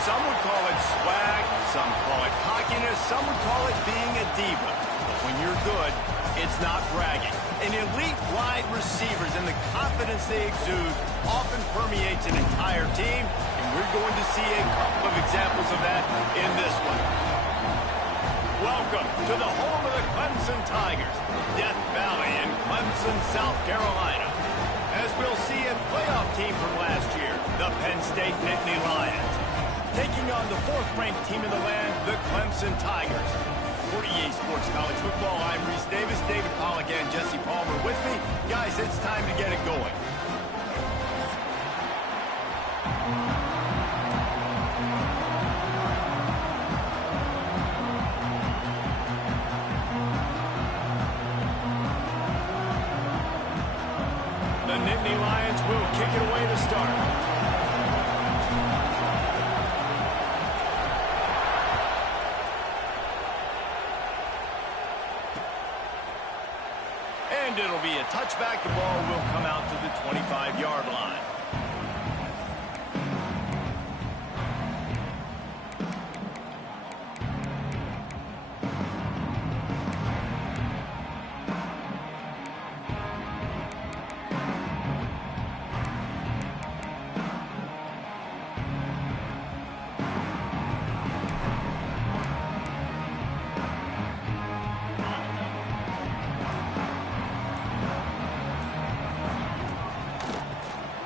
Some would call it swag, some call it cockiness, some would call it being a diva. But when you're good, it's not bragging. An elite wide receivers and the confidence they exude often permeates an entire team, and we're going to see a couple of examples of that in this one. Welcome to the home of the Clemson Tigers, Death Valley in Clemson, South Carolina. As we'll see a playoff team from last year, the Penn State Nittany Lions, taking on the fourth-ranked team in the land, the Clemson Tigers. 48 Sports College Football, I'm Reese Davis, David Pollack, and Jesse Palmer with me. Guys, it's time to get it going. The Nittany Lions will kick it away to start. And it'll be a touchback. The ball will come out to the 25-yard line.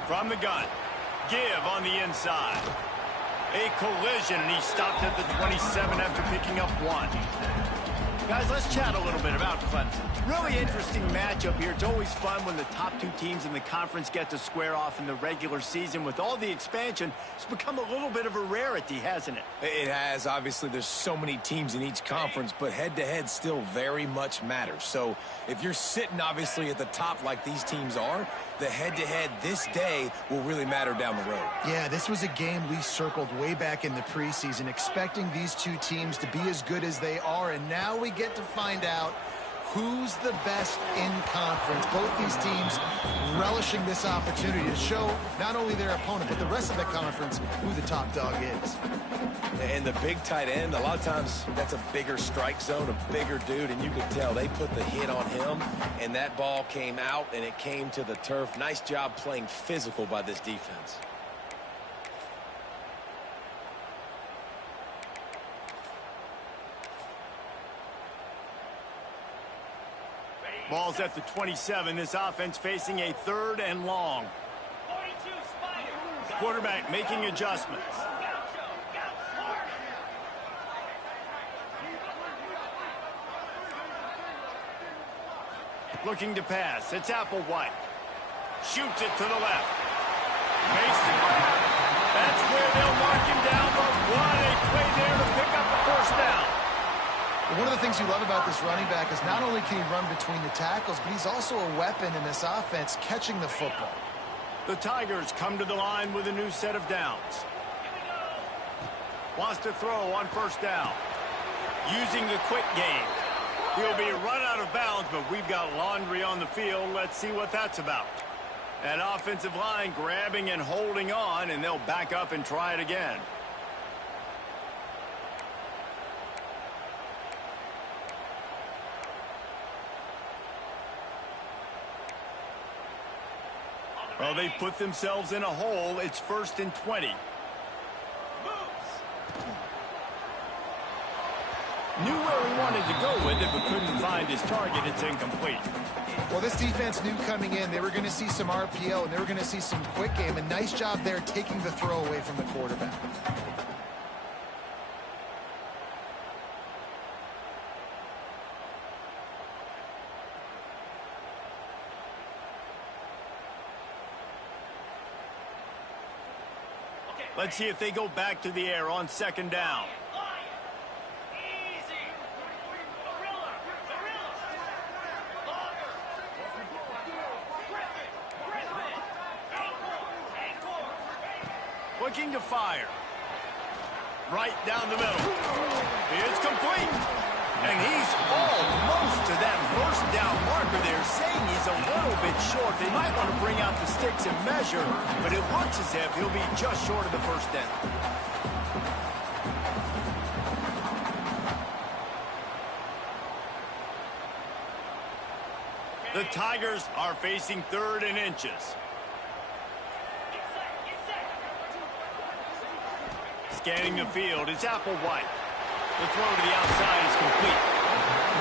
From the gun, give on the inside. A collision, and he stopped at the 27 after picking up one. Guys, let's chat a little bit about Clemson. Really interesting matchup here. It's always fun when the top two teams in the conference get to square off in the regular season. With all the expansion, it's become a little bit of a rarity, hasn't it? It has. Obviously, there's so many teams in each conference, but head-to-head still very much matters. So if you're sitting, obviously, at the top like these teams are, the head-to-head this day will really matter down the road. Yeah, this was a game we circled way back in the preseason, expecting these two teams to be as good as they are, and now we get to find out who's the best in conference. Both these teams relishing this opportunity to show not only their opponent, but the rest of the conference who the top dog is. And the big tight end, a lot of times that's a bigger strike zone, a bigger dude, and you could tell they put the hit on him, and that ball came out, and it came to the turf. Nice job playing physical by this defense. Ball's at the 27. This offense facing a 3rd and long. Quarterback making adjustments. Looking to pass. It's Applewhite. Shoots it to the left. Makes the grab. That's where they'll mark him down. But what a play there to pick up the first down. One of the things you love about this running back is not only can he run between the tackles, but he's also a weapon in this offense catching the football. The Tigers come to the line with a new set of downs. Wants to throw on first down. Using the quick game. He'll be run out of bounds, but we've got laundry on the field. Let's see what that's about. That offensive line grabbing and holding on, and they'll back up and try it again. Well, they've put themselves in a hole. It's 1st and 20. Knew where he wanted to go with it, but couldn't find his target. It's incomplete. Well, this defense knew coming in they were going to see some RPO, and they were going to see some quick game. A nice job there taking the throw away from the quarterback. Let's see if they go back to the air on 2nd down. Looking to fire. Right down the middle. It's complete. And he's almost to that first down marker there, saying he's a little bit short. They might want to bring out the sticks and measure, but it looks as if he'll be just short of the first down. The Tigers are facing 3rd and inches. Scanning the field, it's Applewhite. The throw to the outside is complete.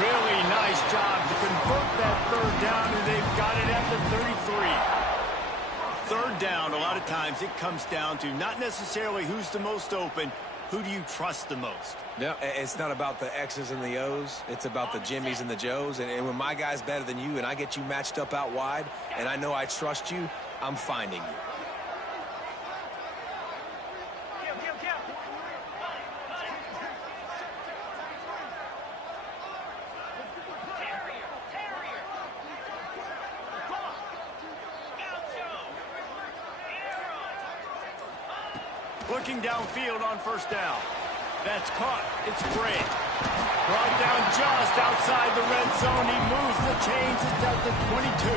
Really nice job to convert that 3rd down, and they've got it at the 33. 3rd down, a lot of times it comes down to not necessarily who's the most open, who do you trust the most? No, it's not about the X's and the O's. It's about the Jimmies and the Joes. And when my guy's better than you and I get you matched up out wide and I know I trust you, I'm finding you. Looking downfield on 1st down. That's caught. It's great. Brought down just outside the red zone. He moves the chains. It's at the 22.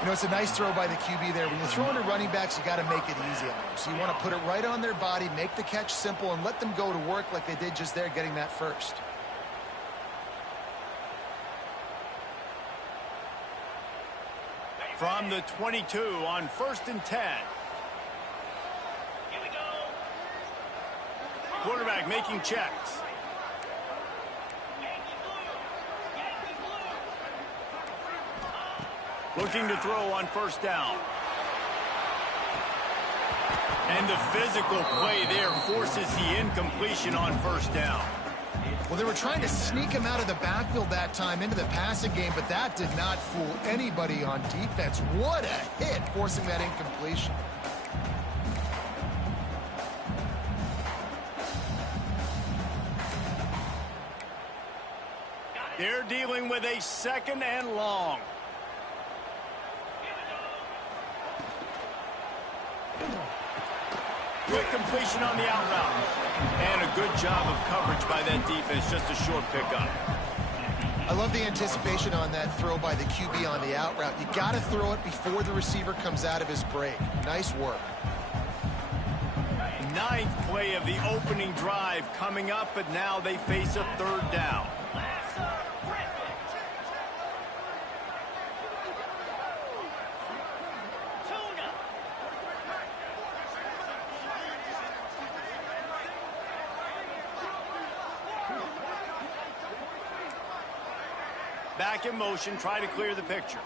You know, it's a nice throw by the QB there. When you're throwing to running backs, you got to make it easy on them. So you want to put it right on their body, make the catch simple, and let them go to work like they did just there, getting that first. From the 22 on 1st and 10. Quarterback making checks. Looking to throw on 1st down. And the physical play there forces the incompletion on 1st down. Well, they were trying to sneak him out of the backfield that time into the passing game, but that did not fool anybody on defense. What a hit, forcing that incompletion. They're dealing with a 2nd and long. Quick completion on the out route. And a good job of coverage by that defense. Just a short pickup. I love the anticipation on that throw by the QB on the out route. You got to throw it before the receiver comes out of his break. Nice work. 9th play of the opening drive coming up, but now they face a 3rd down. Back in motion, try to clear the picture.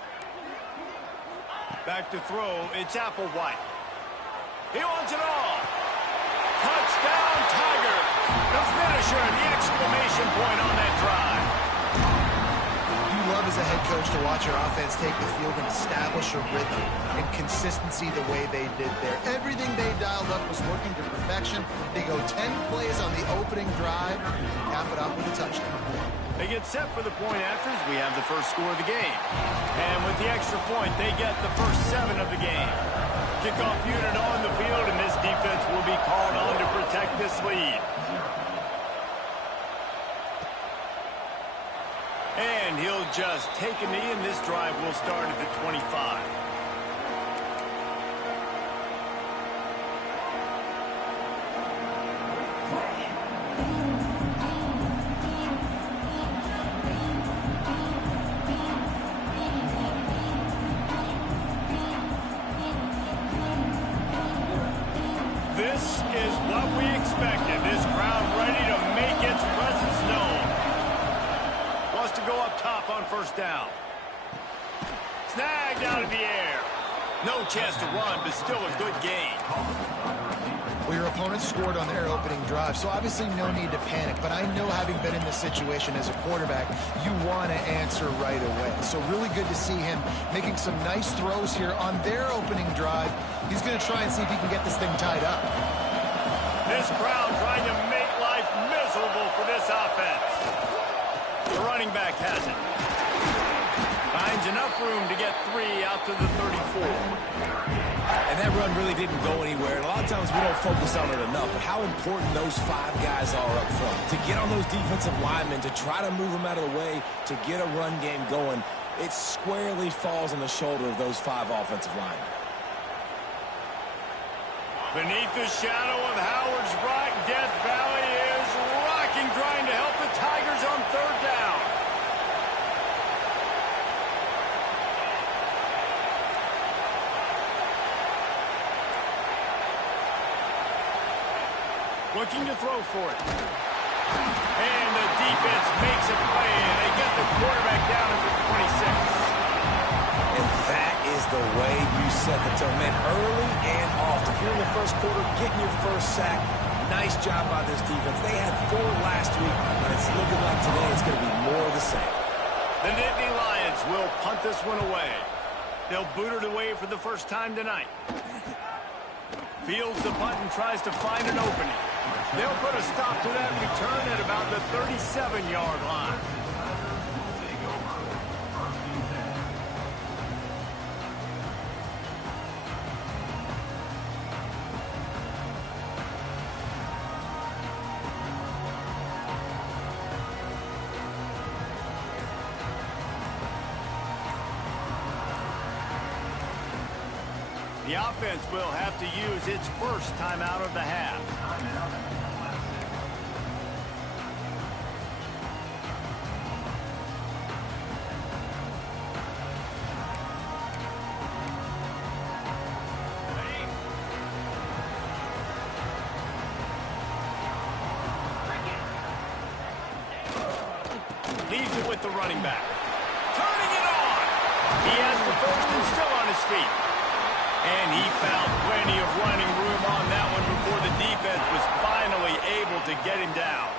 Back to throw, it's Applewhite. He wants it all. Touchdown, Tiger. The finisher, the exclamation point on that drive. You love as a head coach to watch your offense take the field and establish a rhythm and consistency the way they did there. Everything they dialed up was working to perfection. They go 10 plays on the opening drive, cap it off with a touchdown. They get set for the point afters. We have the first score of the game. And with the extra point, they get the first 7 of the game. Kickoff unit on the field, and this defense will be called on to protect this lead. And he'll just take a knee, and this drive will start at the 25. This is what we expected. This crowd ready to make its presence known. Wants to go up top on 1st down. Snagged out of the air. No chance to run, but still a good gain. Well, your opponent scored on their opening drive, so obviously no need to panic. But I know, having been in this situation as a quarterback, you want to answer right away. So really good to see him making some nice throws here on their opening drive. He's going to try and see if he can get this thing tied up. This crowd trying to make life miserable for this offense. The running back has it. Finds enough room to get 3 out to the 34. And that run really didn't go anywhere. And a lot of times we don't focus on it enough, but how important those 5 guys are up front. To get on those defensive linemen, to try to move them out of the way, to get a run game going, it squarely falls on the shoulder of those 5 offensive linemen. Beneath the shadow of Howard's rock. Death Valley is rocking, trying to help the Tigers on third down. Looking to throw for it. And the defense makes a play, and they get the quarterback down at the 26. And that is the way you set the tone, man, early and often. Here in the first quarter, getting your first sack. Nice job by this defense. They had 4 last week, but it's looking like today it's going to be more of the same. The Nittany Lions will punt this one away. They'll boot it away for the first time tonight. Fields the punt and tries to find an opening. They'll put a stop to that return at about the 37-yard line. The offense will have to use its first timeout of the half. Leaves it with the running back. Turning it on. He has the first and still on his feet. And he found plenty of running room on that one before the defense was finally able to get him down.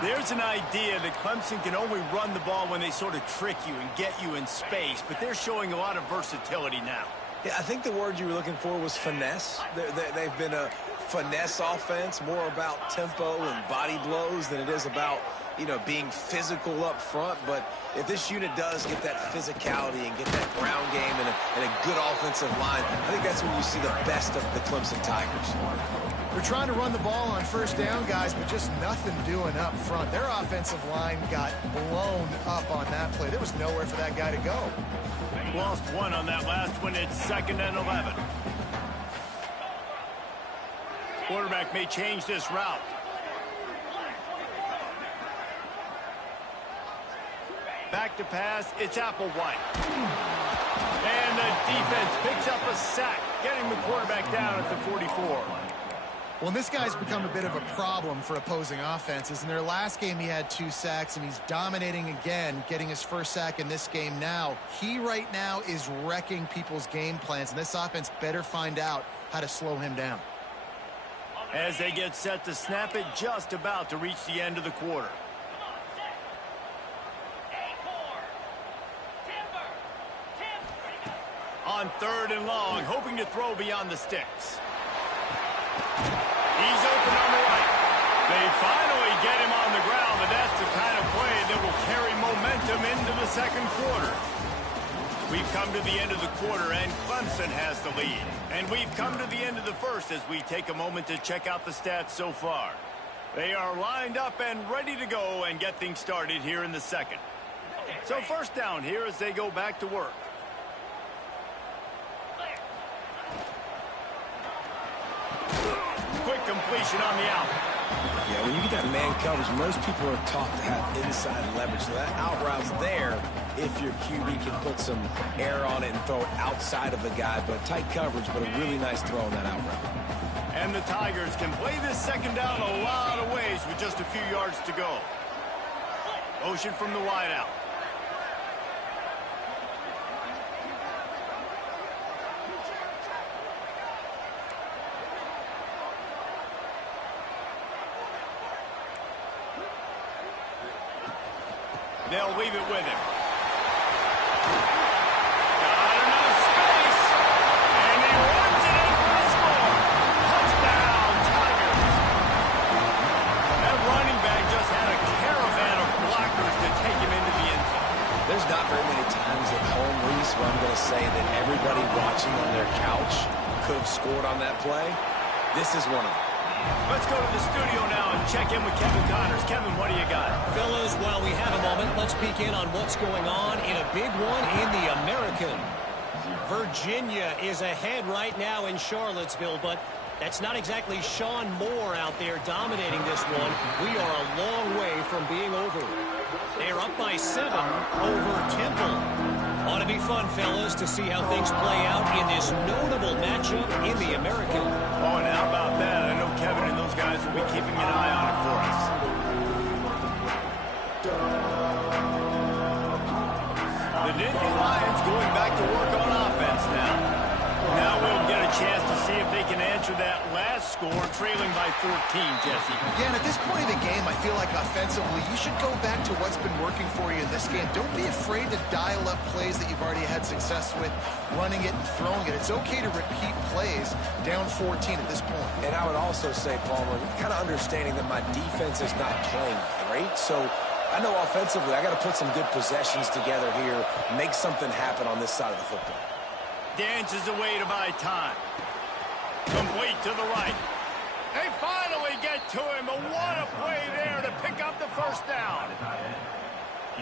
There's an idea that Clemson can only run the ball when they sort of trick you and get you in space, but they're showing a lot of versatility now. Yeah, I think the word you were looking for was finesse. They've been a finesse offense, more about tempo and body blows than it is about, you know, being physical up front. But if this unit does get that physicality and get that ground game and a good offensive line, I think that's when you see the best of the Clemson Tigers. They're trying to run the ball on first down, guys, but just nothing doing up front. Their offensive line got blown up on that play. There was nowhere for that guy to go. Lost one on that last one. It's 2nd and 11. Quarterback may change this route. Back to pass, it's Applewhite. And the defense picks up a sack, getting the quarterback down at the 44. Well, this guy's become a bit of a problem for opposing offenses. In their last game, he had 2 sacks, and he's dominating again, getting his first sack in this game now. He right now is wrecking people's game plans, and this offense better find out how to slow him down. As they get set to snap it, just about to reach the end of the quarter. On 3rd and long, hoping to throw beyond the sticks. He's open on the right. They finally get him on the ground, but that's the kind of play that will carry momentum into the second quarter. We've come to the end of the quarter, and Clemson has the lead. And we've come to the end of the first as we take a moment to check out the stats so far. They are lined up and ready to go and get things started here in the second. So first down here as they go back to work. Quick completion on the out. Yeah, when you get that man coverage, most people are taught to have inside leverage. So that out route's there if your QB can put some air on it and throw it outside of the guy. But tight coverage, but a really nice throw on that out route. And the Tigers can play this second down a lot of ways with just a few yards to go. Motion from the wide out. They'll leave it with him. Got enough space. And he runs it in for the score. Touchdown, Tigers. That running back just had a caravan of blockers to take him into the end zone. There's not very many times at home, Reese, where I'm going to say that everybody watching on their couch could have scored on that play. This is one of them. Let's go to the studio now and check in with Kevin Connors. Kevin, what do you got? Fellas, while we have a moment, let's peek in on what's going on in a big one in the American. Virginia is ahead right now in Charlottesville, but That's not exactly Sean Moore out there dominating this one. We are a long way from being over. They're up by 7 over Temple. Ought to be fun, fellas, to see how things play out in this notable matchup in the American. Oh, and how about that? I know Kevin and those guys will be keeping an eye on it for us. The Nittany Lions going back to work on offense now. Now we'll get a chance to see if they can answer that last score, trailing by 14, Jesse. Yeah, and at this point of the game, I feel like offensively, you should go back to what's been working for you in this game. Don't be afraid to dial up plays that you've already had success with, running it and throwing it. It's okay to repeat plays down 14 at this point. And I would also say, Palmer, kind of understanding that my defense is not playing great, so I know offensively I got to put some good possessions together here, make something happen on this side of the football. Dances away to buy time. Complete to the right. They finally get to him, but what a play there to pick up the first down.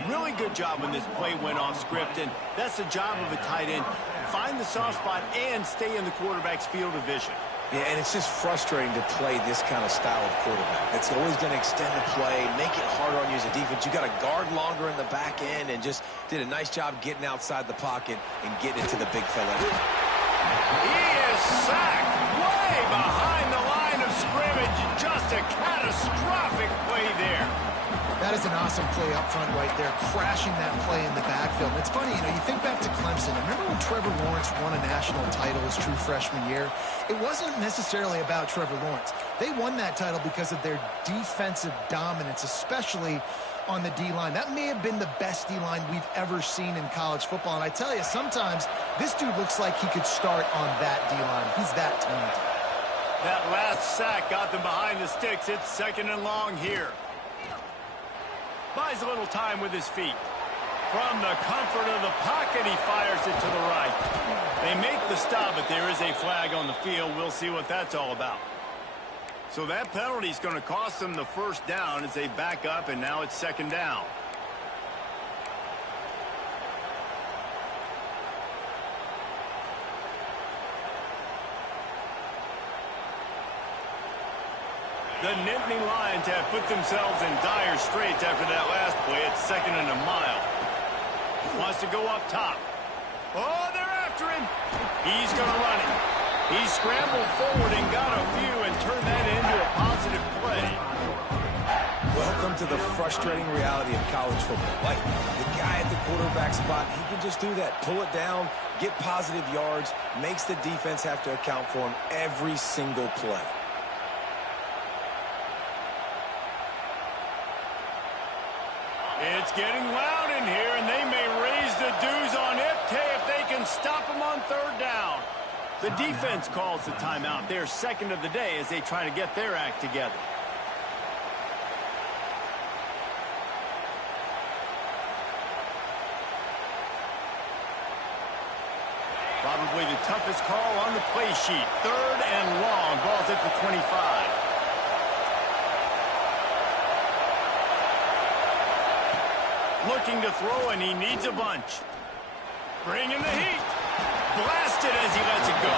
Really good job when this play went off script, and that's the job of a tight end. Find the soft spot and stay in the quarterback's field of vision. Yeah, and it's just frustrating to play this kind of style of quarterback. It's always going to extend the play, make it harder on you as a defense. You got to guard longer in the back end, and just did a nice job getting outside the pocket and getting it to the big fella. He is sacked way behind the line of scrimmage. Just a catastrophic play there. That is an awesome play up front right there, crashing that play in the backfield. And it's funny, you know, you think back to Clemson. Remember when Trevor Lawrence won a national title his true freshman year? It wasn't necessarily about Trevor Lawrence. They won that title because of their defensive dominance, especially on the D-line. That may have been the best D-line we've ever seen in college football. And I tell you, sometimes this dude looks like he could start on that D-line. He's that talented. That last sack got them behind the sticks. It's 2nd and long here. Buys a little time with his feet. From the comfort of the pocket, he fires it to the right. They make the stop, but there is a flag on the field. We'll see what that's all about. So that penalty is going to cost them the first down as they back up, and now it's 2nd down. The Nittany Lions have put themselves in dire straits after that last play. It's 2nd and a mile. Wants to go up top. Oh, they're after him. He's going to run it. He scrambled forward and got a few and turned that into a positive play. Welcome to the frustrating reality of college football. Like, the guy at the quarterback spot, he can just do that. Pull it down, get positive yards, makes the defense have to account for him every single play. It's getting loud in here, and they may raise the dues on Ipte if they can stop him on 3rd down. The defense calls the timeout. They're 2nd of the day as they try to get their act together. Probably the toughest call on the play sheet. 3rd and long. Ball's at the 25. Looking to throw, and he needs a bunch. Bring in the heat. Blasted as he lets it go.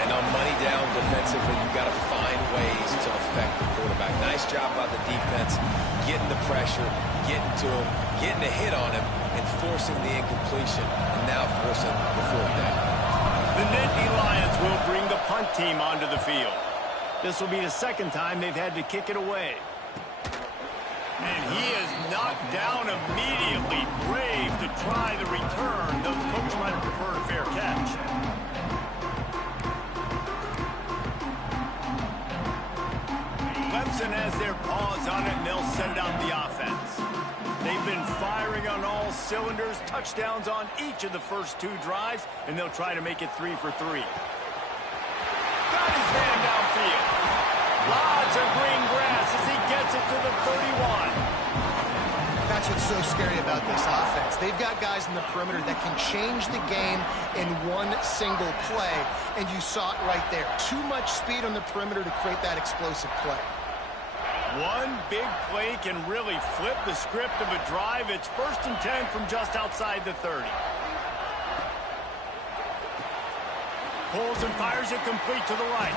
And on money down defensively, you've got to find ways to affect the quarterback. Nice job by the defense, getting the pressure, getting to him, getting a hit on him, and forcing the incompletion, and now forcing the 4th down. The Nittany Lions will bring the punt team onto the field. This will be the 2nd time they've had to kick it away. And he is knocked down immediately. Brave to try the return, though the coach might have preferred a fair catch. Clemson has their paws on it, and they'll send out the offense. They've been firing on all cylinders, touchdowns on each of the first 2 drives, and they'll try to make it 3 for 3. Got his man downfield. Lots of green grass as he gets it to the 31. That's what's so scary about this offense. They've got guys in the perimeter that can change the game in one single play, and you saw it right there. Too much speed on the perimeter to create that explosive play. One big play can really flip the script of a drive. It's 1st and 10 from just outside the 30. Pulls and fires it complete to the right.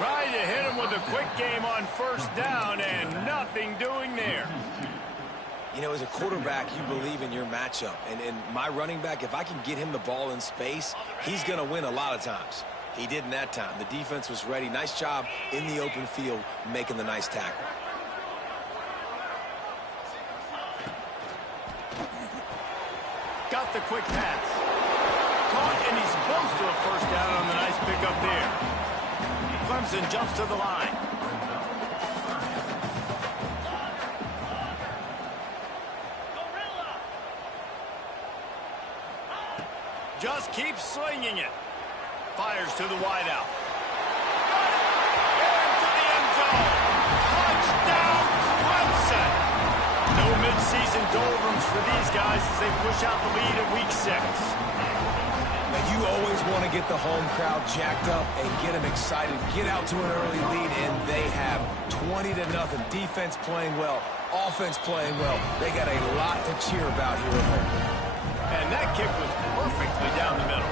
Trying to hit him with a quick game on first down and nothing doing there. You know, as a quarterback, you believe in your matchup. And my running back, if I can get him the ball in space, he's going to win a lot of times. He didn't that time. The defense was ready. Nice job in the open field making the nice tackle. Got the quick pass. Caught, and he's close to a first down on the nice pickup there. Clemson jumps to the line. Just keeps slinging it. Fires to the wideout. Into the end zone. Touchdown, Clemson. No midseason doldrums for these guys as they push out the lead in week 6. And you always want to get the home crowd jacked up and get them excited. Get out to an early lead, and they have 20-0. Defense playing well. Offense playing well. They got a lot to cheer about here at home. And that kick was perfectly down the middle.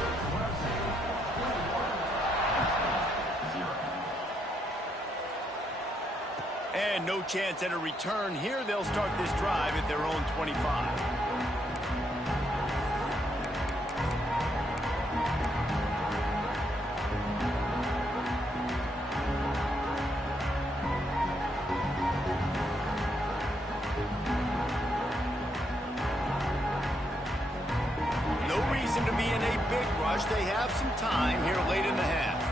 And no chance at a return here. They'll start this drive at their own 25. To be in a big rush. They have some time here late in the half.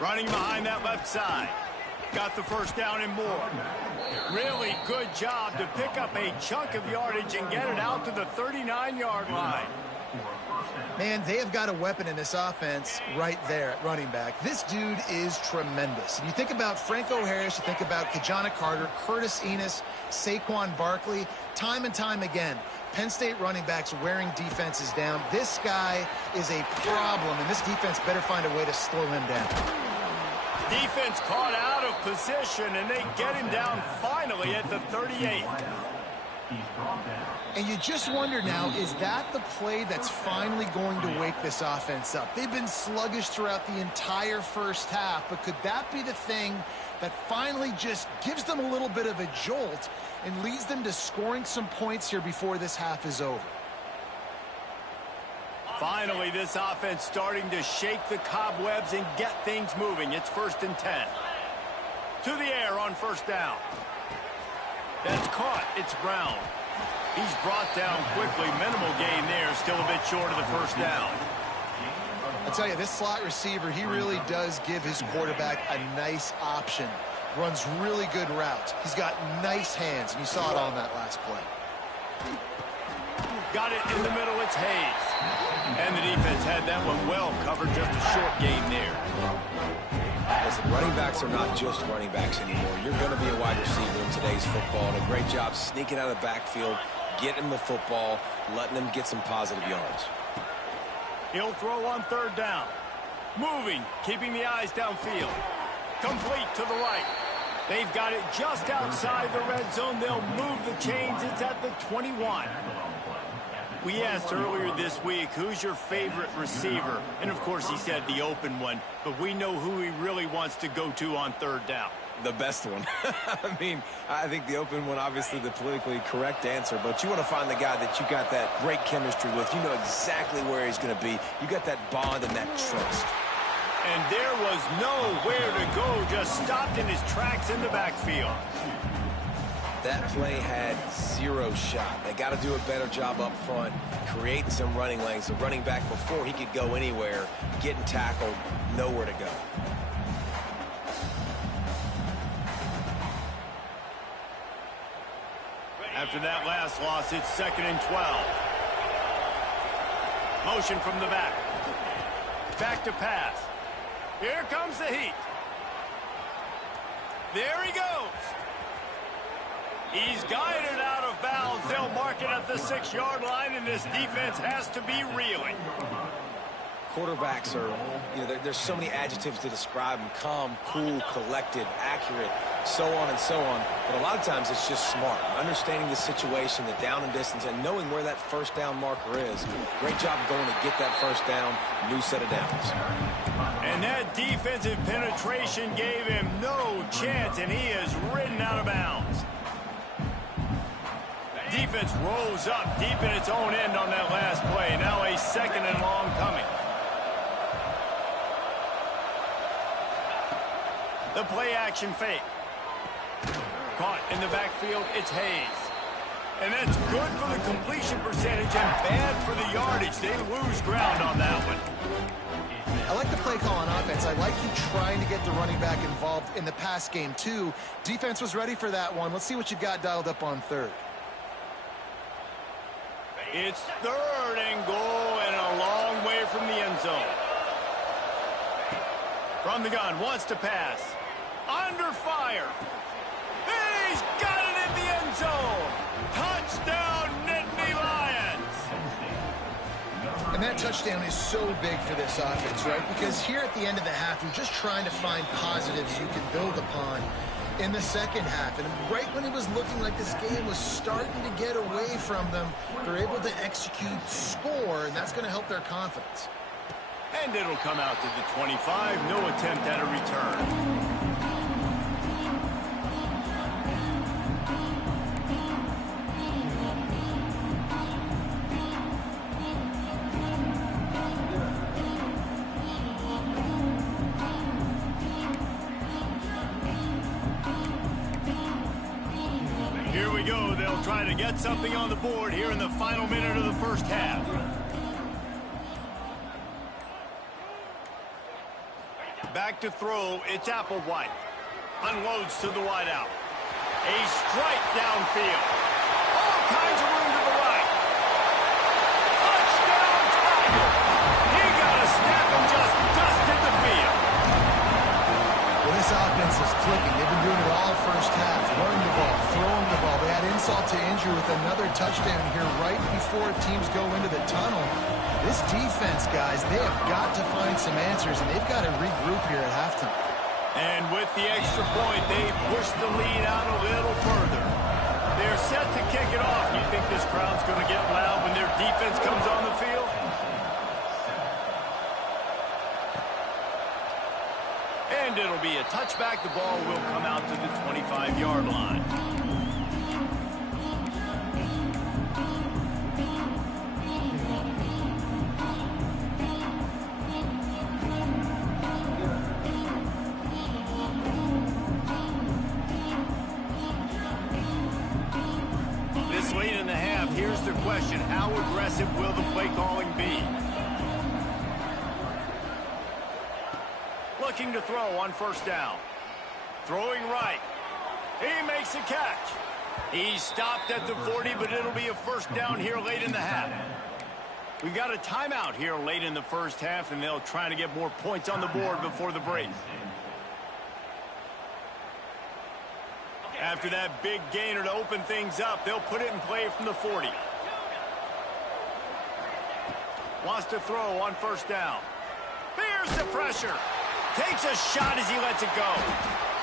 Running behind that left side. Got the first down and more. Really good job to pick up a chunk of yardage and get it out to the 39-yard line. Man, they have got a weapon in this offense right there at running back. This dude is tremendous. And you think about Franco Harris, you think about Kajana Carter, Curtis Enos, Saquon Barkley, time and time again, Penn State running backs wearing defenses down. This guy is a problem, and this defense better find a way to slow him down. Defense caught out of position, and they get him down finally at the 38. And you just wonder now, is that the play that's finally going to wake this offense up? They've been sluggish throughout the entire first half, but could that be the thing that finally just gives them a little bit of a jolt and leads them to scoring some points here before this half is over? Finally, this offense starting to shake the cobwebs and get things moving. It's 1st and 10. To the air on first down. That's caught. It's Brown. He's brought down quickly. Minimal gain there. Still a bit short of the first down. I tell you, this slot receiver, he really does give his quarterback a nice option. Runs really good routes. He's got nice hands, and you saw it on that last play. Got it in the middle. It's Hayes. And the defense had that one well covered. Just a short gain there. Listen, running backs are not just running backs anymore. You're going to be a wide receiver in today's football. And a great job sneaking out of the backfield, getting them the football, letting them get some positive yards. He'll throw on third down. Moving, keeping the eyes downfield. Complete to the right. They've got it just outside the red zone. They'll move the chains. It's at the 21. We asked earlier this week, who's your favorite receiver? And, of course, he said the open one. But we know who he really wants to go to on third down. The best one. I mean, I think the open one, obviously the politically correct answer. But you want to find the guy that you got that great chemistry with. You know exactly where he's going to be. You got that bond and that trust. And there was nowhere to go. Just stopped in his tracks in the backfield. That play had zero shot. They got to do a better job up front, creating some running lanes. The running back, before he could go anywhere, getting tackled, nowhere to go. After that last loss, it's 2nd and 12. Motion from the back. Back to pass. Here comes the heat. There he goes. He's guided out of bounds. They'll mark it at the 6-yard line, and this defense has to be reeling. Quarterbacks are, you know, there's so many adjectives to describe them. Calm, cool, collected, accurate. so on and so on. But a lot of times it's just smart, understanding the situation, the down and distance, and knowing where that first down marker is. Great job going to get that first down, new set of downs. And that defensive penetration gave him no chance, and he is ridden out of bounds. Defense rolls up deep in its own end on that last play. Now a 2nd and long coming. The play action fake. Caught in the backfield, it's Hayes. And that's good for the completion percentage and bad for the yardage. They lose ground on that one. I like the play call on offense. I like you trying to get the running back involved in the pass game, too. Defense was ready for that one. Let's see what you've got dialed up on 3rd. It's 3rd and goal and a long way from the end zone. From the gun, wants to pass. Under fire. He's got it in the end zone. Touchdown, Nittany Lions. And that touchdown is so big for this offense, right? Because here at the end of the half, you're just trying to find positives you can build upon in the second half. And right when it was looking like this game was starting to get away from them, they're able to execute, score, and that's going to help their confidence. And it'll come out to the 25. No attempt at a return. Here we go. They'll try to get something on the board here in the final minute of the first half. Back to throw, it's Applewhite. Unloads to the wideout. A strike downfield. All kinds of room to the right. Touchdown, Tiger! He got a snap and just dusted the field. Well, this offense is clicking. They've been doing it all first half. Running the ball, throwing the ball. They had insult to injury with another touchdown here right before teams go into the tunnel. This defense, guys, they have got to find some answers, and they've got to regroup here at halftime. And with the extra point, they push the lead out a little further. They're set to kick it off. You think this crowd's going to get loud when their defense comes on the field? And it'll be a touchback. The ball will come out to the 25-yard line. Late in the half, here's the question. How aggressive will the play calling be? Looking to throw on first down. Throwing right. He makes a catch. He stopped at the 40, but it'll be a first down here late in the half. We've got a timeout here late in the first half, and they'll try to get more points on the board before the break. After that big gainer to open things up, they'll put it in play from the 40. Wants to throw on first down. Bears the pressure. Takes a shot as he lets it go.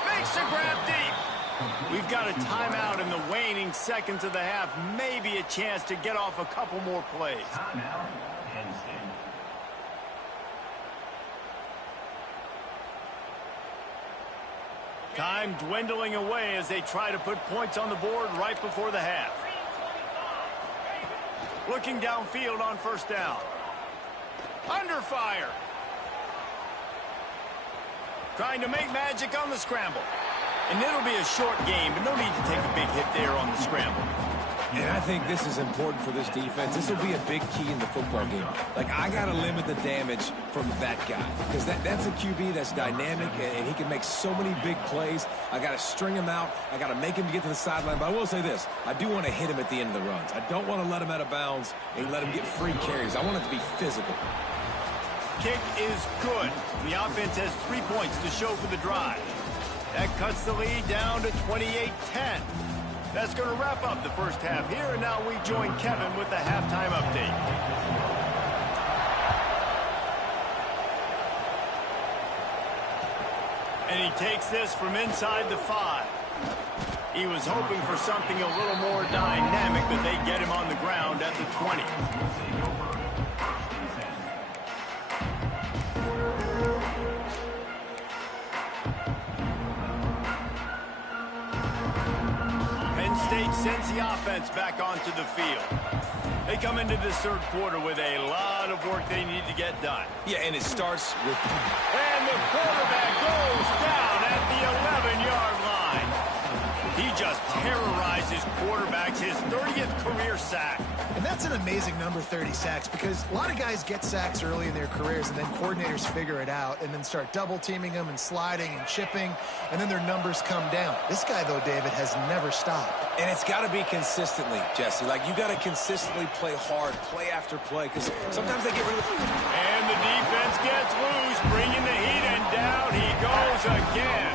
Makes the grab deep. We've got a timeout in the waning seconds of the half. Maybe a chance to get off a couple more plays. Time dwindling away as they try to put points on the board right before the half. Looking downfield on first down. Under fire. Trying to make magic on the scramble. And it'll be a short game, but no need to take a big hit there on the scramble. And I think this is important for this defense. This will be a big key in the football game. Like, I got to limit the damage from that guy. Because that's a QB that's dynamic, and he can make so many big plays. I got to string him out. I got to make him get to the sideline. But I will say this. I do want to hit him at the end of the runs. I don't want to let him out of bounds and let him get free carries. I want it to be physical. Kick is good. The offense has 3 points to show for the drive. That cuts the lead down to 28-10. That's going to wrap up the first half here, and now we join Kevin with the halftime update. And he takes this from inside the 5. He was hoping for something a little more dynamic, but they get him on the ground at the 20. Penn State sends the offense back onto the field. They come into this third quarter with a lot of work they need to get done. Yeah, and it starts with... And the quarterback goes down at the 11-yard line. He just terrorizes quarterbacks, his 30th career sack. And that's an amazing number, 30 sacks, because a lot of guys get sacks early in their careers, and then coordinators figure it out and then start double-teaming them and sliding and chipping, and then their numbers come down. This guy, though, David, has never stopped. And it's got to be consistently, Jesse. Like, you got to consistently play hard, play after play, because sometimes they get rid of the... And the defense gets loose, bringing the heat, and down he goes again.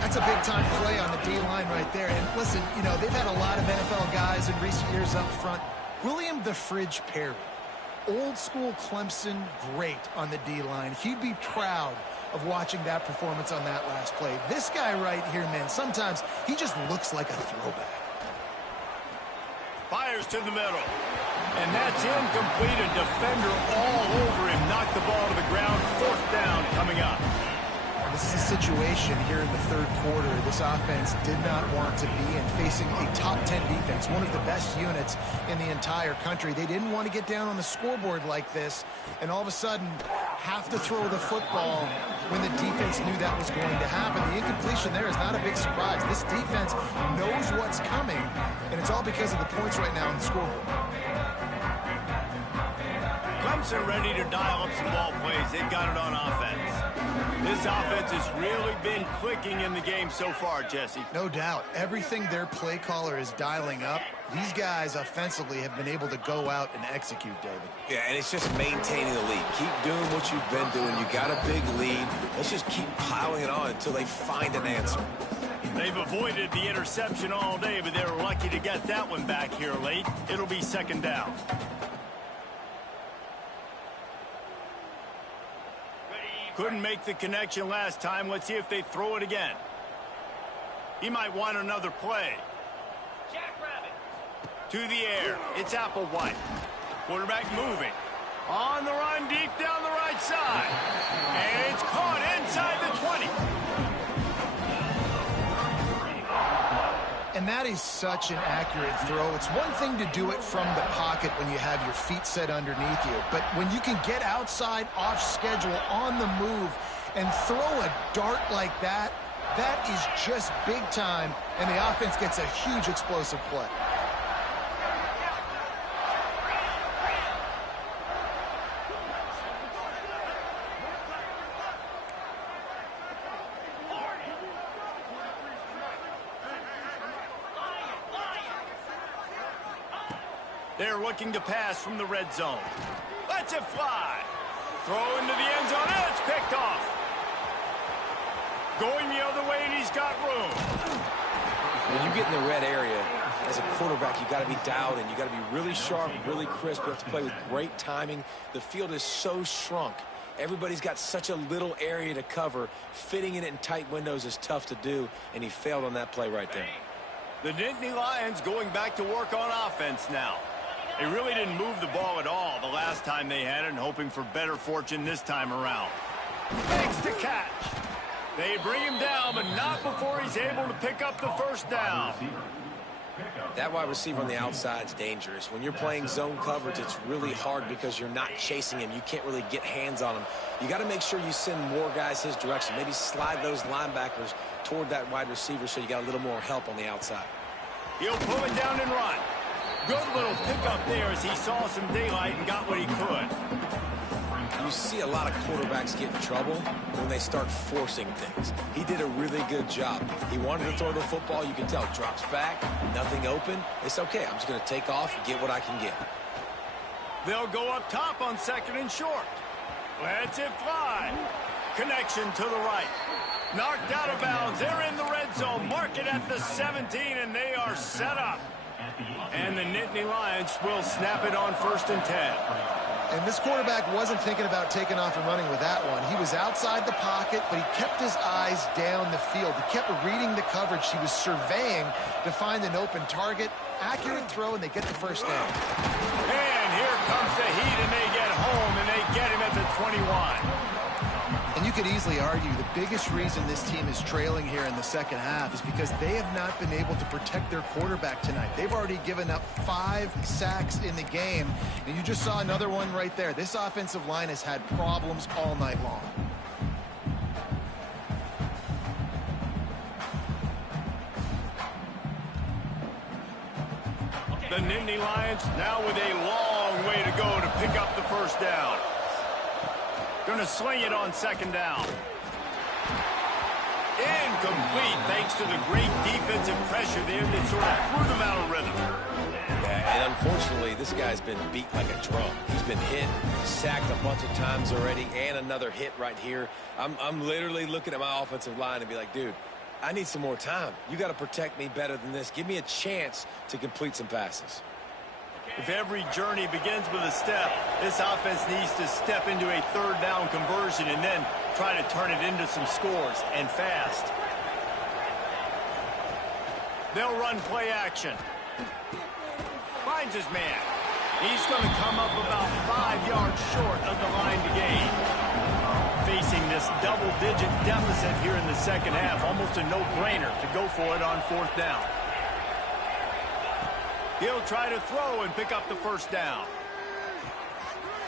That's a big-time play on the D-line right there. And listen, you know, they've had a lot of NFL guys in recent years up front. William the Fridge Perry, old-school Clemson great on the D-line. He'd be proud of watching that performance on that last play. This guy right here, man, sometimes he just looks like a throwback. Fires to the middle. And that's incomplete. A defender all over him. Knocked the ball to the ground. Fourth down coming up. This is a situation here in the third quarter this offense did not want to be in, facing a top 10 defense, one of the best units in the entire country. They didn't want to get down on the scoreboard like this and all of a sudden have to throw the football when the defense knew that was going to happen. The incompletion there is not a big surprise. This defense knows what's coming, and it's all because of the points right now on the scoreboard. Clemson ready to dial up some ball plays. They've got it on offense. This offense has really been clicking in the game so far, Jesse. No doubt. Everything their play caller is dialing up, these guys offensively have been able to go out and execute, David. Yeah, and it's just maintaining the lead. Keep doing what you've been doing. You got a big lead. Let's just keep piling it on until they find an answer. They've avoided the interception all day, but they were lucky to get that one back here late. It'll be second down. Couldn't make the connection last time. Let's see if they throw it again. He might want another play. To the air. It's Applewhite. Quarterback moving. On the run deep down the right side. And it's caught inside the 20. And that is such an accurate throw. It's one thing to do it from the pocket when you have your feet set underneath you, but when you can get outside, off schedule, on the move, and throw a dart like that, that is just big time, and the offense gets a huge explosive play. They're looking to pass from the red zone. Lets it fly. Throw into the end zone, and it's picked off. Going the other way, and he's got room. When you get in the red area, as a quarterback, you got to be dialed in. You got to be really sharp, really crisp. You have to play with great timing. The field is so shrunk. Everybody's got such a little area to cover. Fitting it in tight windows is tough to do, and he failed on that play right there. The Nittany Lions going back to work on offense now. They really didn't move the ball at all the last time they had it, and hoping for better fortune this time around. Makes the catch. They bring him down, but not before he's able to pick up the first down. That wide receiver on the outside is dangerous. When you're playing zone coverage, it's really hard because you're not chasing him. You can't really get hands on him. You got to make sure you send more guys his direction. Maybe slide those linebackers toward that wide receiver so you got a little more help on the outside. He'll pull it down and run. Good little pickup there as he saw some daylight and got what he could. You see a lot of quarterbacks get in trouble when they start forcing things. He did a really good job. He wanted to throw the football. You can tell. Drops back, nothing open. It's okay. I'm just going to take off and get what I can get. They'll go up top on second and short. Lets it fly. Connection to the right. Knocked out of bounds. They're in the red zone. Mark it at the 17, and they are set up. And the Nittany Lions will snap it on 1st and 10. And this quarterback wasn't thinking about taking off and running with that one. He was outside the pocket, but he kept his eyes down the field. He kept reading the coverage. He was surveying to find an open target. Accurate throw, and they get the first down. And here comes the heat, and they get home, and they get him at the 21. And you could easily argue the biggest reason this team is trailing here in the second half is because they have not been able to protect their quarterback tonight. They've already given up 5 sacks in the game, and you just saw another one right there. This offensive line has had problems all night long. The Nittany Lions now with a long way to go to pick up the first down. Going to sling it on second down. Incomplete thanks to the great defensive pressure there that sort of threw them out of rhythm. Yeah, and unfortunately, this guy's been beat like a drum. He's been hit, sacked a bunch of times already, and another hit right here. I'm literally looking at my offensive line and be like, dude, I need some more time. You got to protect me better than this. Give me a chance to complete some passes. If every journey begins with a step, this offense needs to step into a third down conversion and then try to turn it into some scores, and fast. They'll run play action. Finds his man. He's going to come up about 5 yards short of the line to gain. Facing this double-digit deficit here in the second half, almost a no-brainer to go for it on fourth down. He'll try to throw and pick up the first down.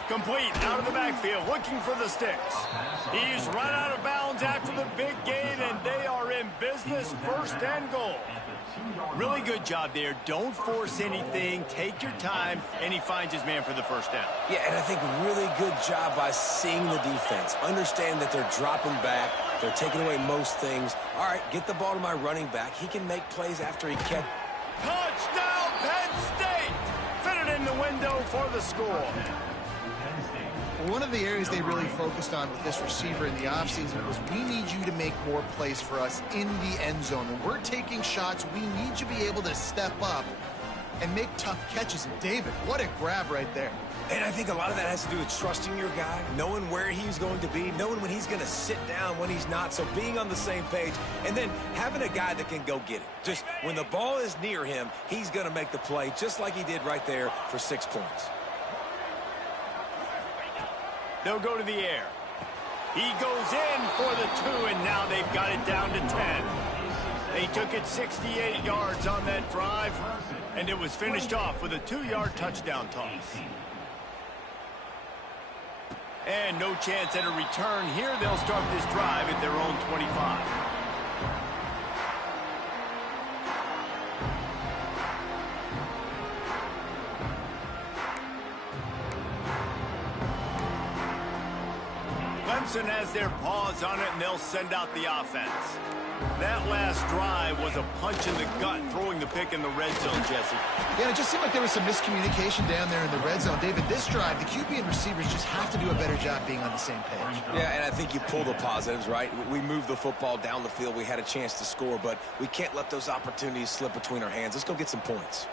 Complete out of the backfield, looking for the sticks. He's run out of bounds after the big gain, and they are in business, first and goal. Really good job there. Don't force anything. Take your time, and he finds his man for the first down. Yeah, and I think really good job by seeing the defense. Understand that they're dropping back. They're taking away most things. All right, get the ball to my running back. He can make plays after he catch. Touchdown, Penn State! Fit it in the window for the score. One of the areas they really focused on with this receiver in the offseason was, we need you to make more plays for us in the end zone. When we're taking shots, we need you to be able to step up and make tough catches. And David, what a grab right there. And I think a lot of that has to do with trusting your guy, knowing where he's going to be, knowing when he's going to sit down, when he's not, so being on the same page, and then having a guy that can go get it. Just when the ball is near him, he's going to make the play, just like he did right there for 6 points. They'll go to the air. He goes in for the 2, and now they've got it down to 10. They took it 68 yards on that drive, and it was finished off with a 2-yard touchdown toss. And no chance at a return here. They'll start this drive at their own 25. Clemson has their paws on it, and they'll send out the offense. That last drive was a punch in the gut, throwing the pick in the red zone, Jesse. Yeah, it just seemed like there was some miscommunication down there in the red zone. David, this drive, the QB and receivers just have to do a better job being on the same page. Yeah, and I think you pull the positives, right? We moved the football down the field. We had a chance to score, but we can't let those opportunities slip between our hands. Let's go get some points.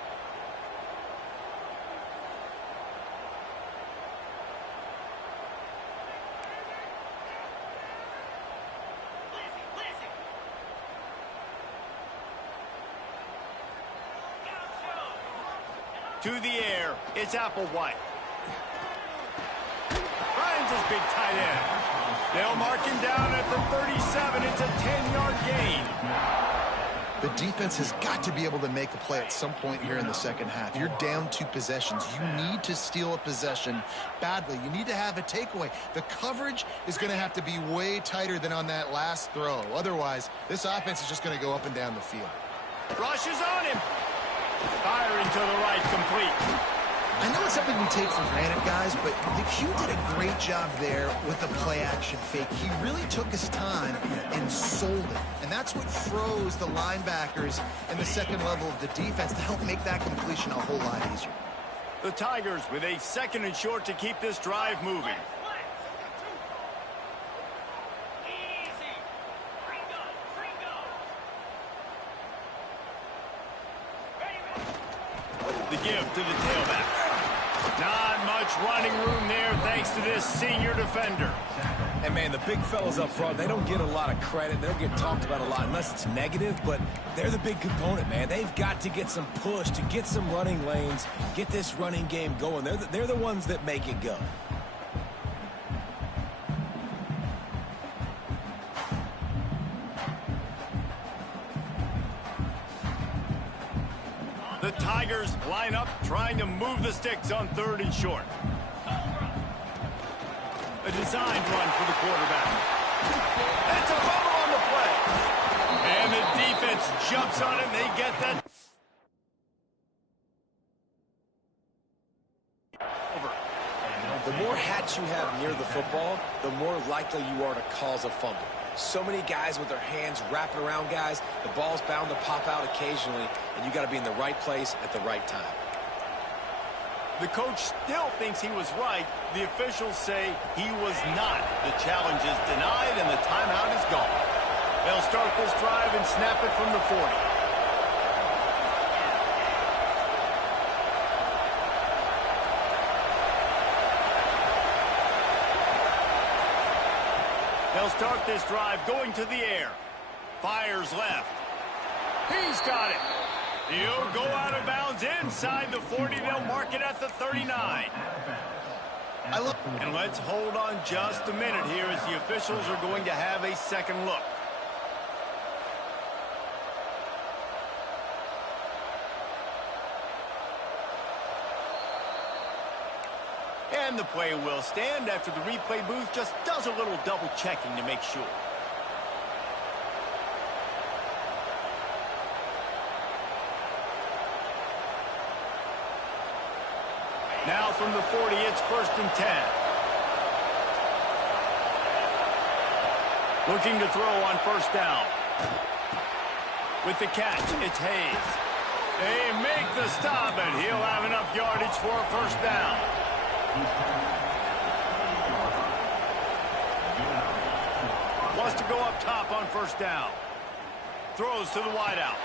To the air, it's Applewhite. Finds his big tight end. They'll mark him down at the 37. It's a 10-yard gain. The defense has got to be able to make a play at some point here in the second half. You're down 2 possessions. You need to steal a possession badly. You need to have a takeaway. The coverage is going to have to be way tighter than on that last throw. Otherwise, this offense is just going to go up and down the field. Rushes on him. Firing to the right, complete. I know it's something we take for granted, guys, but the Q did a great job there with the play-action fake. He really took his time and sold it. And that's what froze the linebackers in the second level of the defense to help make that completion a whole lot easier. The Tigers with a 2nd and short to keep this drive moving. The give to the tailback. Not much running room there thanks to this senior defender. And, man, the big fellas up front, they don't get a lot of credit. They don't get talked about a lot unless it's negative, but they're the big component, man. They've got to get some push, to get some running lanes, get this running game going. They're the ones that make it go. The Tigers line up trying to move the sticks on 3rd and short. A designed run for the quarterback. It's a bubble on the play. And the defense jumps on it, and they get that. Over. The more hats you have near the football, the more likely you are to cause a fumble. So many guys with their hands wrapping around guys, the ball's bound to pop out occasionally, and you got to be in the right place at the right time. The coach still thinks he was right. The officials say he was not. The challenge is denied, and the timeout is gone. They'll start this drive and snap it from the 40. They'll start this drive going to the air. Fires left. He's got it. He'll go out of bounds inside the 40. They'll mark it at the 39. And let's hold on just a minute here as the officials are going to have a second look. And the play will stand after the replay booth just does a little double checking to make sure. Now from the 40, it's 1st and 10. Looking to throw on 1st down. With the catch, it's Hayes. They make the stop, and he'll have enough yardage for a 1st down. Wants to go up top on 1st down. Throws to the wideout.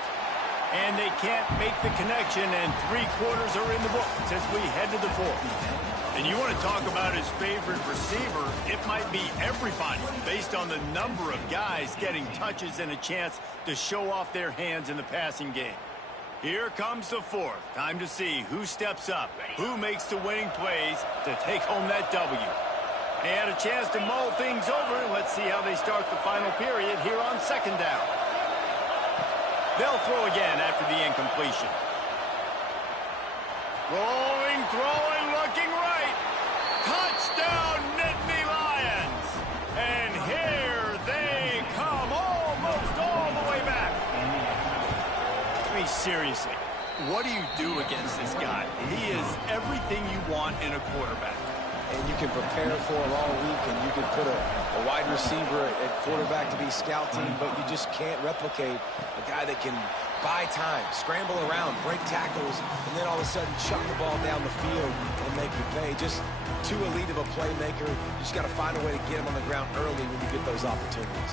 And they can't make the connection, and 3/4 are in the books as we head to the 4th. And you want to talk about his favorite receiver, it might be everybody based on the number of guys getting touches and a chance to show off their hands in the passing game. Here comes the 4th. Time to see who steps up, who makes the winning plays to take home that W. They had a chance to mull things over. Let's see how they start the final period here on 2nd down. They'll throw again after the incompletion. Rolling, throwing, looking right. Touchdown, Nittany Lions. And here they come almost all the way back. I mean, seriously, what do you do against this guy? He is everything you want in a quarterback. And you can prepare for him all week, and you can put a wide receiver at quarterback to be scout team, but you just can't replicate a guy that can buy time, scramble around, break tackles, and then all of a sudden chuck the ball down the field and make you pay. Just too elite of a playmaker. You just got to find a way to get him on the ground early when you get those opportunities.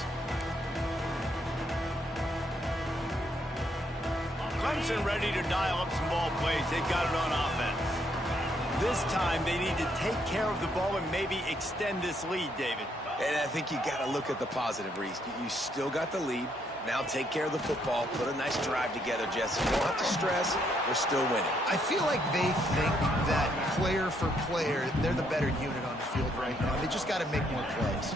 Clemson ready to dial up some ball plays. They've got it on offense. This time, they need to take care of the ball and maybe extend this lead, David. And I think you got to look at the positive, Reese. You still got the lead. Now take care of the football. Put a nice drive together, Jesse. You don't have to stress. We're still winning. I feel like they think that player for player, they're the better unit on the field right now. They just got to make more plays.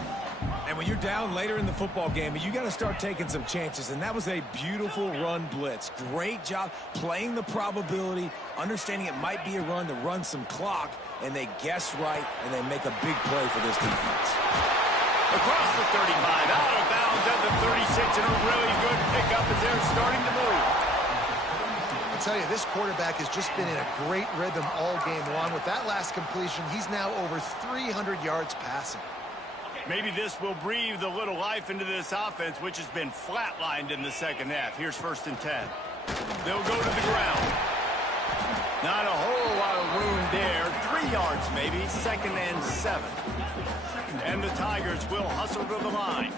And when you're down later in the football game, you got to start taking some chances. And that was a beautiful run blitz. Great job playing the probability, understanding it might be a run to run some clock, and they guess right, and they make a big play for this defense. Across the 35, out of bounds at the 36, and a really good pickup as they're starting to move. I'll tell you, this quarterback has just been in a great rhythm all game long. With that last completion, he's now over 300 yards passing. Maybe this will breathe a little life into this offense, which has been flatlined in the 2nd half. Here's 1st and 10. They'll go to the ground. Not a whole lot of room there. 3 yards maybe. 2nd and 7. And the Tigers will hustle to the line.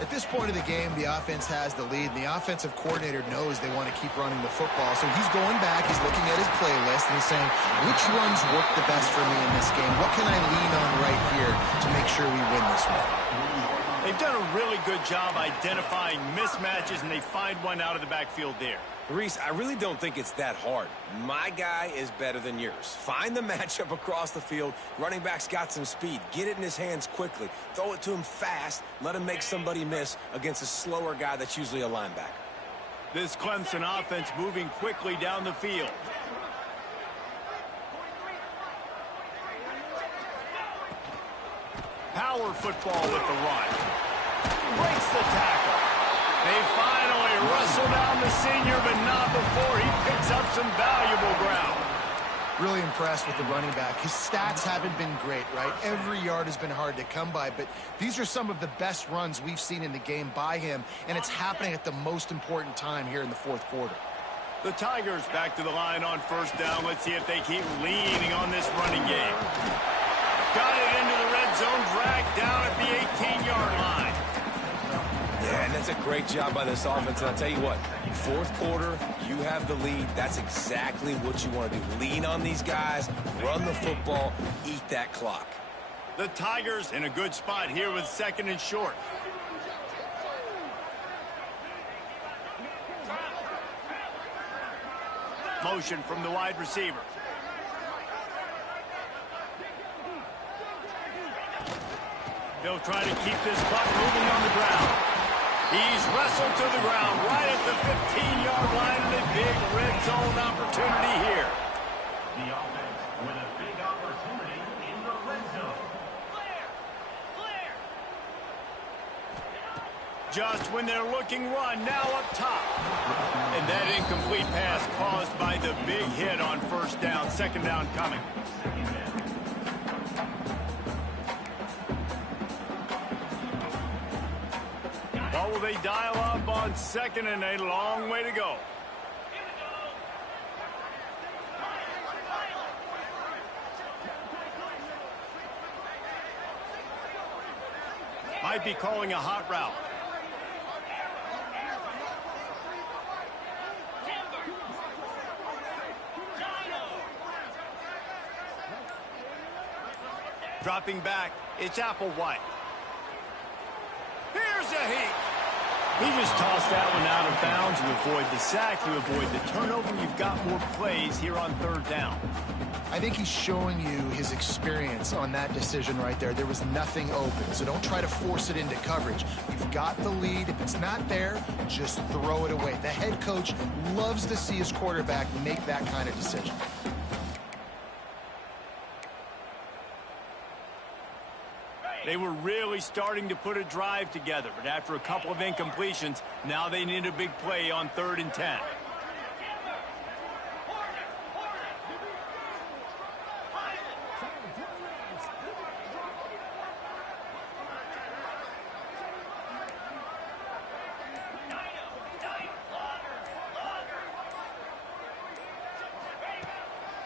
At this point of the game, the offense has the lead, and the offensive coordinator knows they want to keep running the football. So he's going back, he's looking at his playlist, and he's saying, which runs work the best for me in this game? What can I lean on right here to make sure we win this one? They've done a really good job identifying mismatches, and they find one out of the backfield there. Reese, I really don't think it's that hard. My guy is better than yours. Find the matchup across the field. Running back's got some speed. Get it in his hands quickly. Throw it to him fast. Let him make somebody miss against a slower guy that's usually a linebacker. This Clemson offense moving quickly down the field. Power football with the run. Breaks the tackle. They finally wrestle down the senior, but not before he picks up some valuable ground. Really impressed with the running back. His stats haven't been great, right? Every yard has been hard to come by, but these are some of the best runs we've seen in the game by him, and it's happening at the most important time here in the fourth quarter. The Tigers back to the line on first down. Let's see if they keep leaning on this running game. Got it into the red zone, dragged down at the 18-yard line. Yeah, and that's a great job by this offense. And I'll tell you what, fourth quarter, you have the lead. That's exactly what you want to do. Lean on these guys, run the football, eat that clock. The Tigers in a good spot here with second and short. Motion from the wide receiver. They'll try to keep this clock moving on the ground. He's wrestled to the ground right at the 15-yard line, and a big red zone opportunity here. The offense with a big opportunity in the red zone. Clear! Just when they're looking run, now up top. And that incomplete pass caused by the big hit on first down. Second down coming. Or will they dial up on second and a long way to go? Might be calling a hot route. Dropping back, it's Applewhite. Here's a heat. He just tossed that one out of bounds. You avoid the sack, you avoid the turnover. You've got more plays here on third down. I think he's showing you his experience on that decision right there. There was nothing open, so don't try to force it into coverage. You've got the lead. If it's not there, just throw it away. The head coach loves to see his quarterback make that kind of decision. They were really starting to put a drive together, but after a couple of incompletions, now they need a big play on 3rd and 10.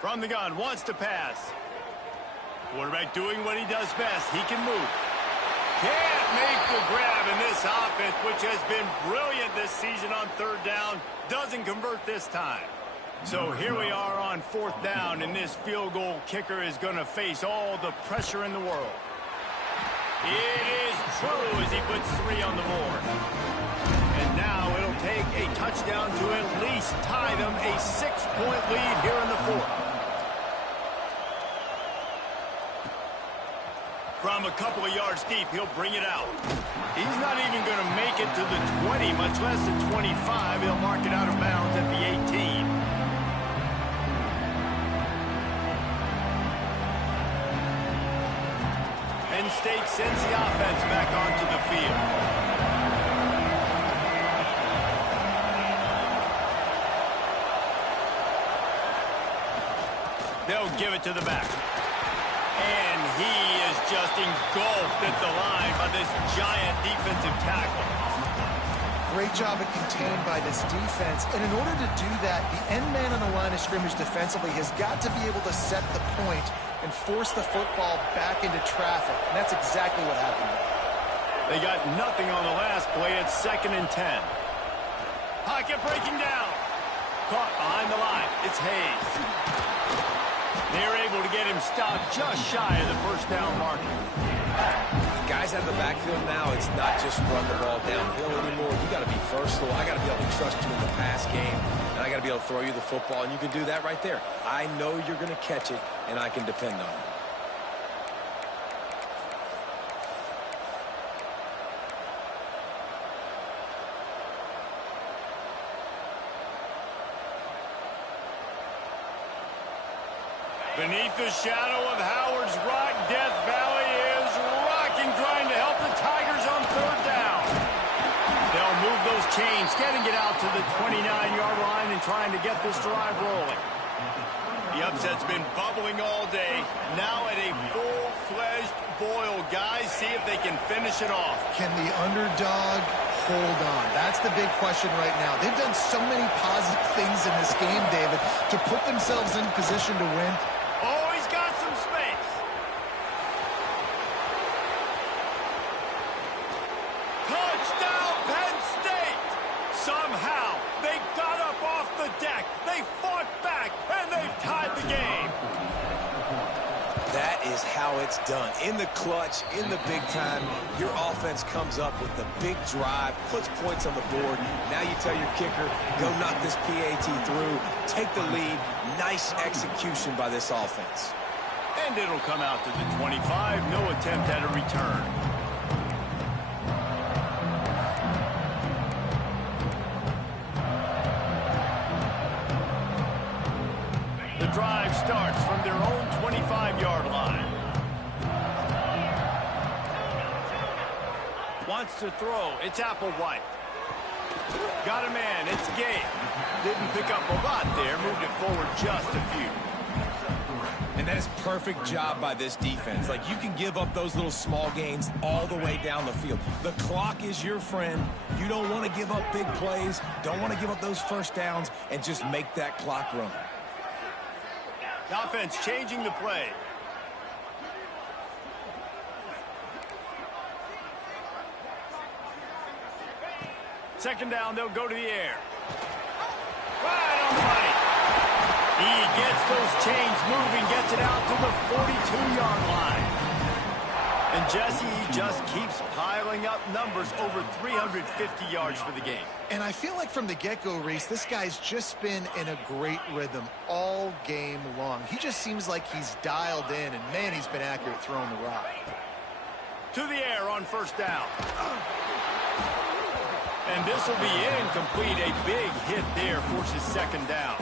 From the gun, wants to pass. Quarterback doing what he does best. He can move. Can't make the grab, in this offense, which has been brilliant this season on third down, doesn't convert this time. So here we are on 4th down, and this field goal kicker is going to face all the pressure in the world. It is true as he puts 3 on the board. And now it'll take a touchdown to at least tie them a 6-point lead here in the 4th. From a couple of yards deep, he'll bring it out. He's not even going to make it to the 20, much less the 25. He'll mark it out of bounds at the 18. Penn State sends the offense back onto the field. They'll give it to the back. And he is just engulfed at the line by this giant defensive tackle. great job of contained by this defense. And in order to do that, the end man on the line of scrimmage defensively has got to be able to set the point and force the football back into traffic. And that's exactly what happened. They got nothing on the last play. It's 2nd and 10. Pocket breaking down. Caught behind the line. It's Hayes. They're able to get him stopped just shy of the first down marker. Guys out of the backfield now, it's not just run the ball downhill anymore. You got to be versatile. I got to be able to trust you in the pass game, and I got to be able to throw you the football, and you can do that right there. I know you're going to catch it, and I can depend on it. Beneath the shadow of Howard's Rock, Death Valley is rocking, trying to help the Tigers on 3rd down. They'll move those chains, getting it out to the 29-yard line and trying to get this drive rolling. The upset's been bubbling all day. Now at a full-fledged boil. Guys, see if they can finish it off. Can the underdog hold on? That's the big question right now. They've done so many positive things in this game, David, to put themselves in position to win. Oh, he's got some space. Touchdown, Penn State! Somehow, they got up off the deck, they fought back, and they've tied the game. That is how it's done. In the clutch, in the big time, your offense comes up with the big drive, puts points on the board. Now you tell your kicker, go knock this PAT through, take the lead. Nice execution by this offense. And it'll come out to the 25. No attempt at a return. The drive starts from their own 25-yard line. Wants to throw. It's Applewhite. Got a man. It's Gabe. Didn't pick up a lot there. Moved it forward just a few. And that is perfect job by this defense. Like, you can give up those little small gains all the way down the field. The clock is your friend. You don't want to give up big plays. Don't want to give up those first downs and just make that clock run. The offense changing the play. Second down, they'll go to the air. Right on the money. He gets those chains moving, gets it out to the 42-yard line. And Jesse, he just keeps piling up numbers, over 350 yards for the game. And I feel like from the get-go, Reese, this guy's just been in a great rhythm all game long. He just seems like he's dialed in, and man, he's been accurate throwing the rock. To the air on first down. And this will be incomplete. A big hit there forces second down.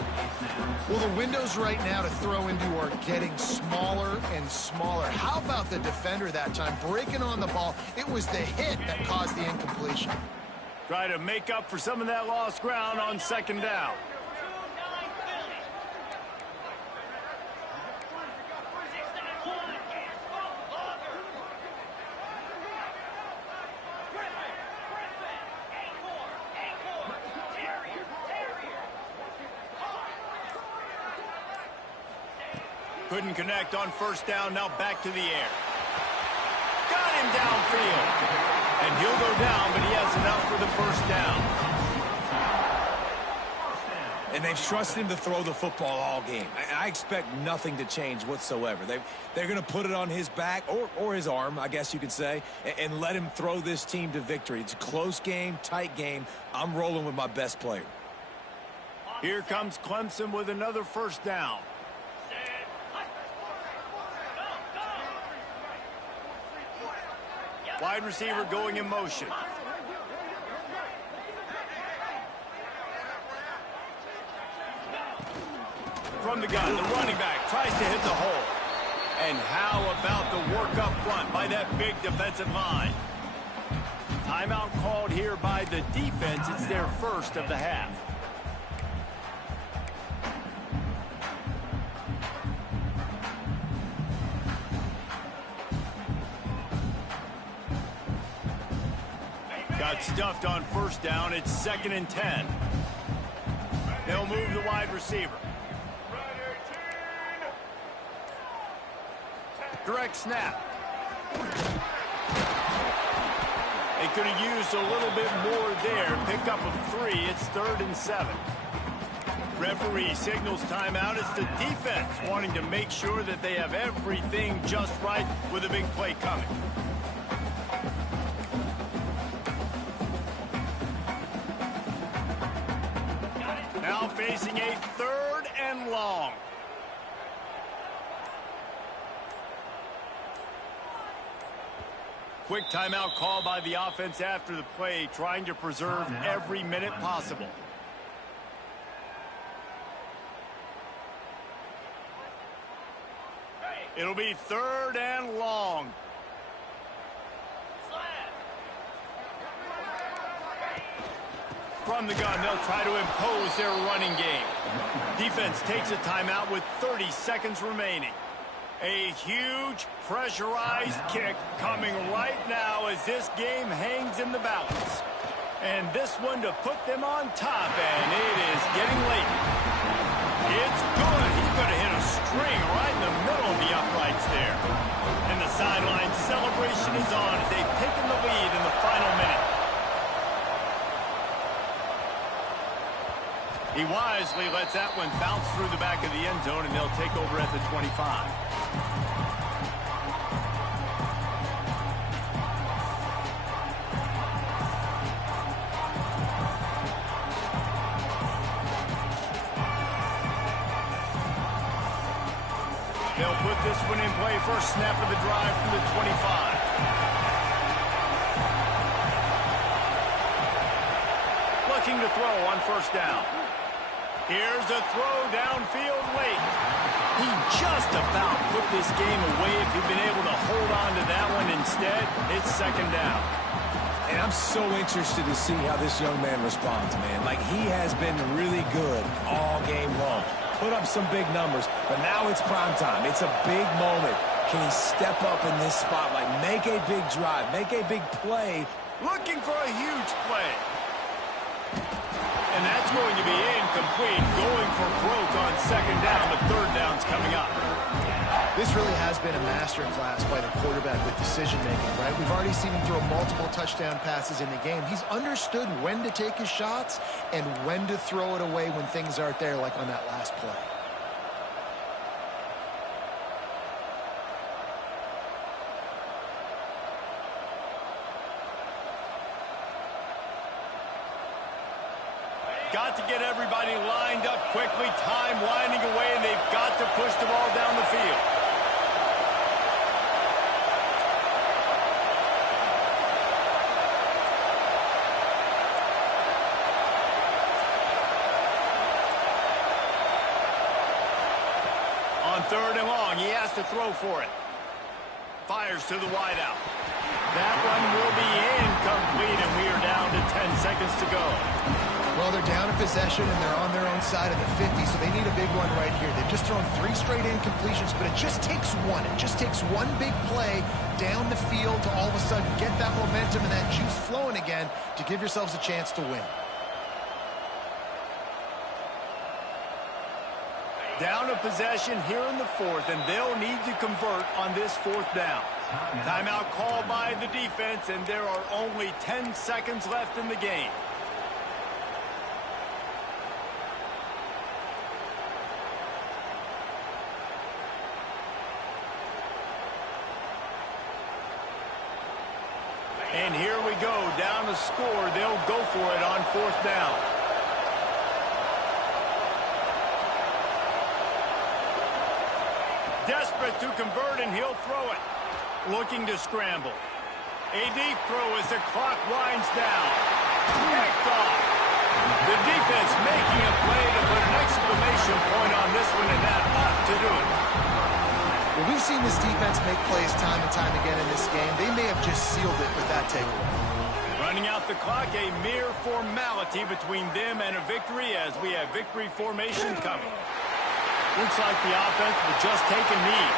Well, the windows right now to throw into are getting smaller and smaller. How about the defender that time breaking on the ball? It was the hit that caused the incompletion. Try to make up for some of that lost ground on second down. Couldn't connect on first down. Now back to the air. Got him downfield. And he'll go down, but he has enough for the first down. And they've trusted him to throw the football all game. I expect nothing to change whatsoever. They're going to put it on his back, or his arm, I guess you could say, and let him throw this team to victory. It's a close game, tight game. I'm rolling with my best player. Here comes Clemson with another first down. Wide receiver going in motion. From the gun, the running back tries to hit the hole. And how about the work up front by that big defensive line? Timeout called here by the defense. It's their first of the half. Got got stuffed on first down. It's 2nd and 10. They'll move the wide receiver. Direct snap. They could have used a little bit more there. Pick up of 3. It's 3rd and 7. Referee signals timeout. It's the defense wanting to make sure that they have everything just right with a big play coming. Now facing a 3rd and long. Quick timeout call by the offense after the play, trying to preserve every minute possible. It'll be 3rd and long. From the gun, they'll try to impose their running game. Defense takes a timeout with 30 seconds remaining. A huge pressurized kick coming right now as this game hangs in the balance. And this one to put them on top, and it is getting late. It's good. He could have hit a string right in the middle of the uprights there. And the sideline celebration is on as they've taken the lead in the final minute. He wisely lets that one bounce through the back of the end zone, and they'll take over at the 25. They'll put this one in play. First snap of the drive from the 25. Looking to throw on first down. Here's a throw downfield late. He just about put this game away if he'd been able to hold on to that one. Instead, it's 2nd down. And I'm so interested to see how this young man responds, man. Like, he has been really good all game long. Put up some big numbers, but now it's prime time. It's a big moment. Can he step up in this spotlight, make a big drive, make a big play? Looking for a huge play. And that's going to be incomplete. Going for broke on 2nd down. The 3rd down's coming up. This really has been a masterclass by the quarterback with decision-making, right? We've already seen him throw multiple touchdown passes in the game. He's understood when to take his shots and when to throw it away when things aren't there, like on that last play. Got to get everybody lined up quickly. Time winding away, and they've got to push the ball down the field. On 3rd and long, he has to throw for it. Fires to the wideout. That one will be incomplete, and we are down to 10 seconds to go. Well, they're down in possession, and they're on their own side of the 50, so they need a big one right here. They've just thrown 3 straight incompletions, but it just takes one. It just takes one big play down the field to all of a sudden get that momentum and that juice flowing again to give yourselves a chance to win. Down to possession here in the 4th, and they'll need to convert on this 4th down. Timeout called by the defense, and there are only 10 seconds left in the game. And here we go, down to score. They'll go for it on 4th down. Desperate to convert, and he'll throw it. Looking to scramble. A deep throw as the clock winds down. Picked off. The defense making a play to put an exclamation point on this one, and that ought to do it. Well, we've seen this defense make plays time and time again in this game. They may have just sealed it with that takeaway. Running out the clock, a mere formality between them and a victory as we have victory formation coming. Looks like the offense will just take a knee.